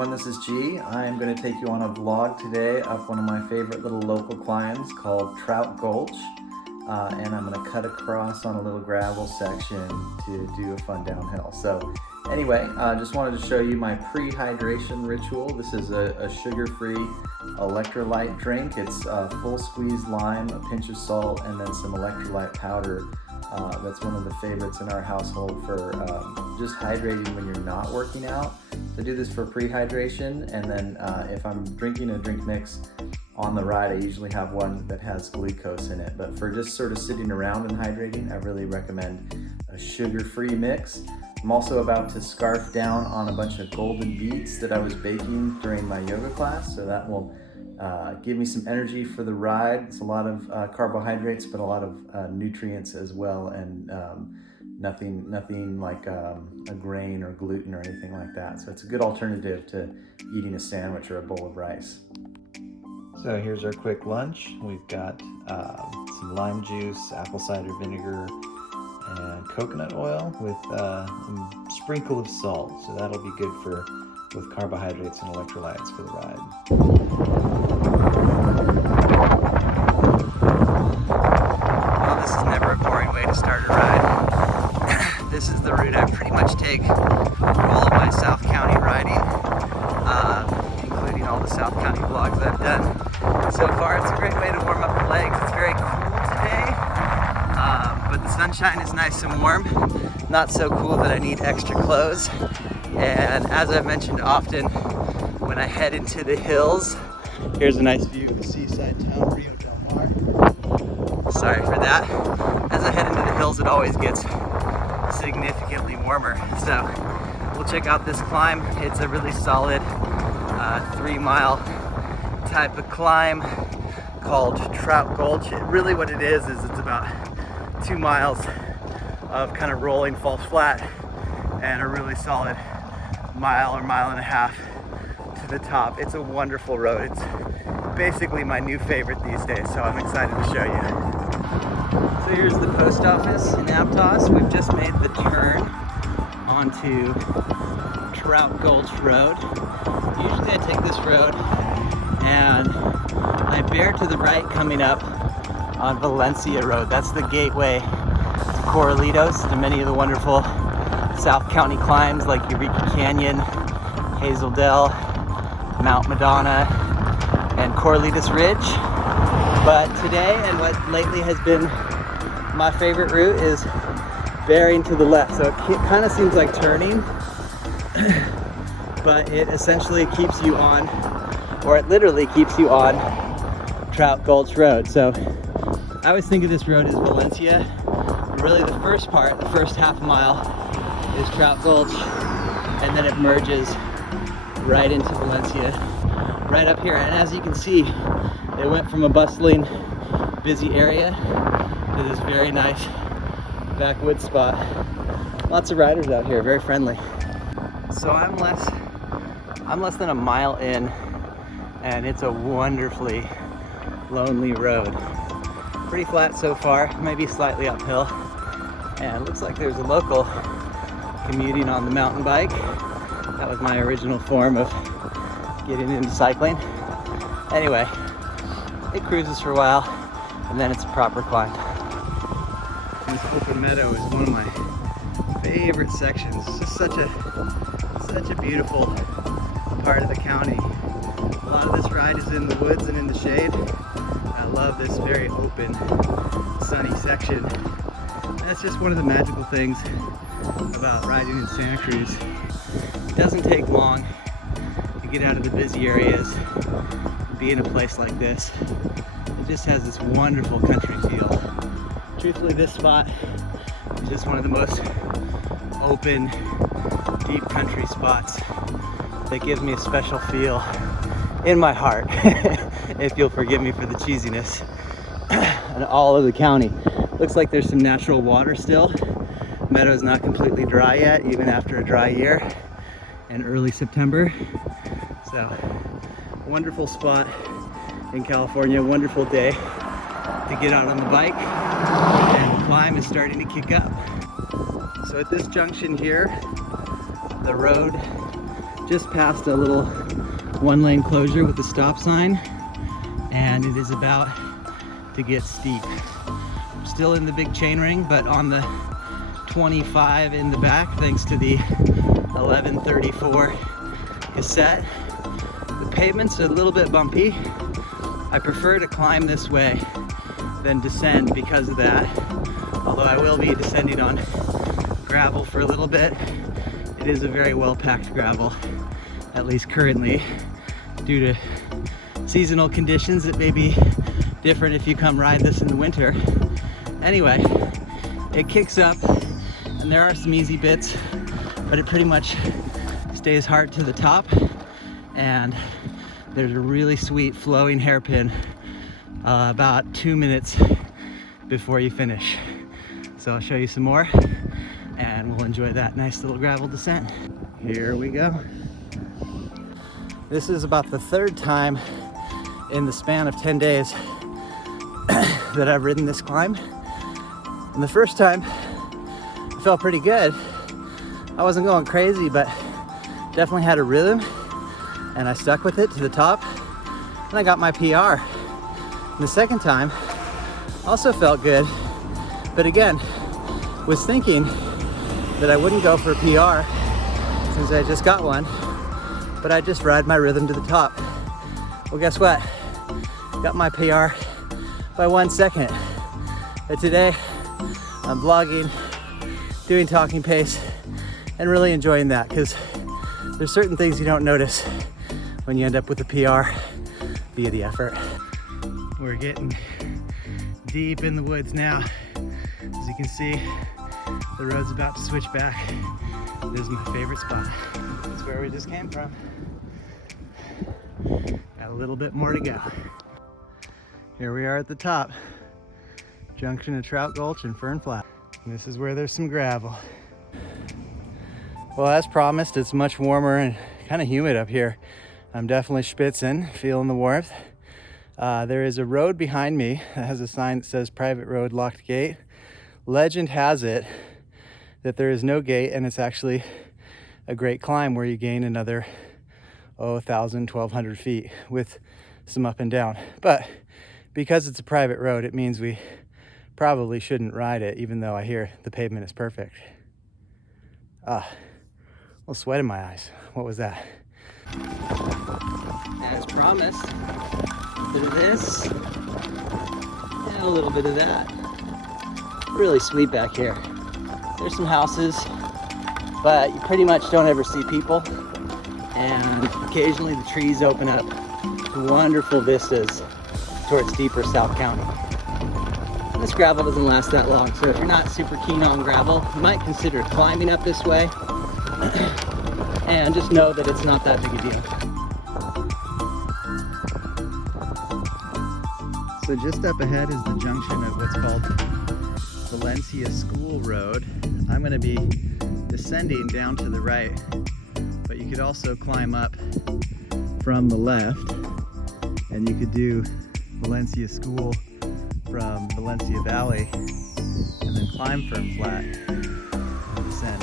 everyone, this is G. I'm going to take you on a vlog today up one of my favorite little local climbs called Trout Gulch. And I'm going to cut across on a little gravel section to do a fun downhill. So anyway, just wanted to show you my pre-hydration ritual. This is a sugar-free electrolyte drink. It's full squeezed lime, a pinch of salt, and then some electrolyte powder. That's one of the favorites in our household for just hydrating when you're not working out. So I do this for pre-hydration, and then if I'm drinking a drink mix on the ride, I usually have one that has glucose in it. But for just sort of sitting around and hydrating, I really recommend a sugar-free mix. I'm also about to scarf down on a bunch of golden beets that I was baking during my yoga class, so that will give me some energy for the ride. It's a lot of carbohydrates, but a lot of nutrients as well, and nothing like a grain or gluten or anything like that. So it's a good alternative to eating a sandwich or a bowl of rice. So here's our quick lunch. We've got some lime juice, apple cider vinegar, and coconut oil with a sprinkle of salt. So that'll be good with carbohydrates and electrolytes for the ride. Well, this is never a boring way to start a ride. This is the route I pretty much take all of my South County riding, including all the South County vlogs that I've done so far. It's a great way to warm up the legs. It's very cool today, but the sunshine is nice and warm. Not so cool that I need extra clothes. And as I've mentioned often, when I head into the hills, here's a nice view of the seaside town, Rio Del Mar. Sorry for that. As I head into the hills, it always gets significantly warmer. So we'll check out this climb. It's a really solid 3-mile type of climb called Trout Gulch. Really what it is it's about 2 miles of kind of rolling falls flat and a really solid mile or mile and a half to the top. It's a wonderful road. It's basically my new favorite these days, so I'm excited to show you. So here's the post office in Aptos. We've just made the turn onto Trout Gulch Road. Usually I take this road and I bear to the right coming up on Valencia Road. That's the gateway to Corralitos, to many of the wonderful South County climbs like Eureka Canyon, Hazel Dell, Mount Madonna, and Corralitos Ridge. But today, and what lately has been my favorite route, is bearing to the left. So it kind of seems like turning, but it essentially keeps you on, or it literally keeps you on Trout Gulch Road. So I always think of this road as Valencia. Really the first part, the first half mile, is Trout Gulch, and then it merges right into Valencia, right up here. And as you can see, it went from a bustling, busy area to this very nice backwoods spot. Lots of riders out here, very friendly. So I'm less than a mile in, and it's a wonderfully lonely road. Pretty flat so far, maybe slightly uphill, and it looks like there's a local commuting on the mountain bike. That was my original form of getting into cycling. Anyway, it cruises for a while, and then it's a proper climb. This open meadow is one of my favorite sections. It's just such a beautiful part of the county. A lot of this ride is in the woods and in the shade. I love this very open, sunny section. And it's just one of the magical things about riding in Santa Cruz. It doesn't take long to get out of the busy areas, be in a place like this. It just has this wonderful country feel. Truthfully, this spot is just one of the most open, deep country spots that gives me a special feel in my heart, if you'll forgive me for the cheesiness. And all of the county. Looks like there's some natural water still. Meadow's not completely dry yet, even after a dry year in early September. So, wonderful spot in California, wonderful day to get out on the bike, and the climb is starting to kick up. So at this junction here, the road just past a little one-lane closure with a stop sign, and it is about to get steep. I'm still in the big chain ring, but on the 25 in the back, thanks to the 1134 cassette. The pavement's a little bit bumpy. I prefer to climb this way than descend because of that. Although I will be descending on gravel for a little bit. It is a very well-packed gravel, at least currently, due to seasonal conditions that may be different if you come ride this in the winter. Anyway, it kicks up and there are some easy bits, but it pretty much stays hard to the top, and there's a really sweet flowing hairpin about 2 minutes before you finish. So I'll show you some more and we'll enjoy that nice little gravel descent. Here we go. This is about the third time in the span of 10 days that I've ridden this climb. And the first time I felt pretty good. I wasn't going crazy, but definitely had a rhythm, and I stuck with it to the top and I got my PR. And the second time also felt good, but again was thinking that I wouldn't go for a PR since I just got one, but I just ride my rhythm to the top. Well, guess what? Got my PR by 1 second. But today I'm vlogging, doing talking pace, and really enjoying that, because there's certain things you don't notice when you end up with a PR via the effort. We're getting deep in the woods now. As you can see, the road's about to switch back. This is my favorite spot. That's where we just came from. Got a little bit more to go. Here we are at the top, junction of Trout Gulch and Fern Flat. And this is where there's some gravel. Well, as promised, it's much warmer and kind of humid up here. I'm definitely spitzing, feeling the warmth. There is a road behind me that has a sign that says private road, locked gate. Legend has it that there is no gate, and it's actually a great climb where you gain another 1,000, 1,200 feet with some up and down. But because it's a private road, it means we probably shouldn't ride it, even though I hear the pavement is perfect. A little sweat in my eyes. What was that? As promised, a bit of this and a little bit of that. Really sweet back here. There's some houses, but you pretty much don't ever see people. And occasionally the trees open up to wonderful vistas towards deeper South County. And this gravel doesn't last that long, so if you're not super keen on gravel, you might consider climbing up this way. And just know that it's not that big a deal. So just up ahead is the junction of what's called Valencia School Road. I'm going to be descending down to the right, but you could also climb up from the left, and you could do Valencia School from Valencia Valley and then climb Fern Flat and descend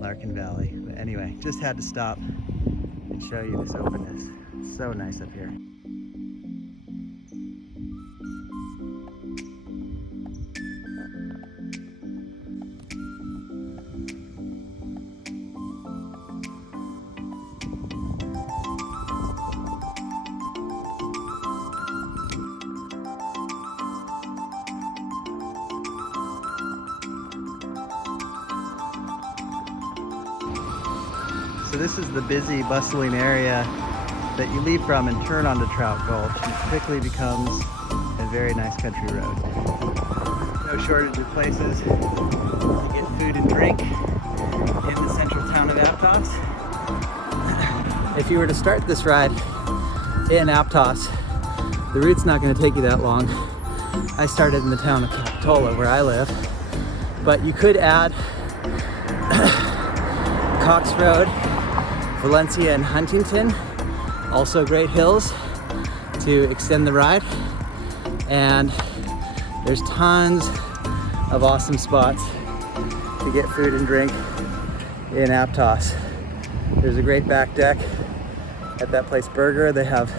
Larkin Valley. But anyway, just had to stop and show you this openness. It's so nice up here. So this is the busy, bustling area that you leave from and turn onto Trout Gulch, and it quickly becomes a very nice country road. No shortage of places to get food and drink in the central town of Aptos. If you were to start this ride in Aptos, the route's not going to take you that long. I started in the town of Capitola, where I live, but you could add Cox Road, Valencia and Huntington, also great hills to extend the ride. And there's tons of awesome spots to get food and drink in Aptos. There's a great back deck at that place Burger. They have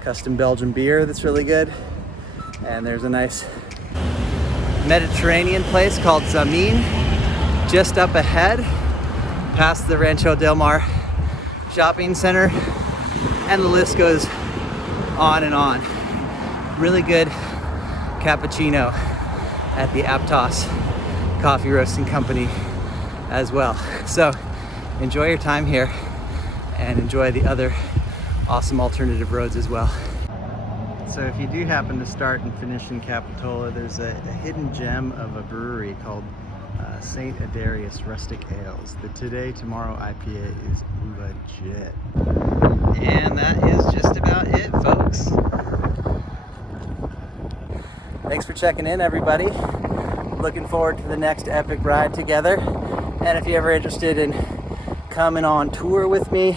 custom Belgian beer that's really good. And there's a nice Mediterranean place called Zamin just up ahead, past the Rancho Del Mar shopping center, and the list goes on and on. Really good cappuccino at the Aptos Coffee Roasting Company as well. So enjoy your time here and enjoy the other awesome alternative roads as well. So if you do happen to start and finish in Capitola, there's a hidden gem of a brewery called St. Adarius Rustic Ales. The Today Tomorrow IPA is legit. And that is just about it, folks. Thanks for checking in, everybody. Looking forward to the next epic ride together. And if you're ever interested in coming on tour with me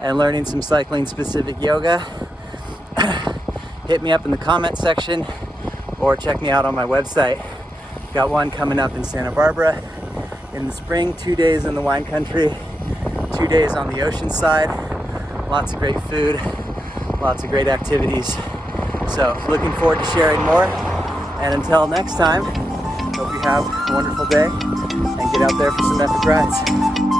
and learning some cycling specific yoga, hit me up in the comment section or check me out on my website. Got one coming up in Santa Barbara in the spring, 2 days in the wine country, 2 days on the ocean side. Lots of great food, lots of great activities. So looking forward to sharing more. And until next time, hope you have a wonderful day and get out there for some epic rides.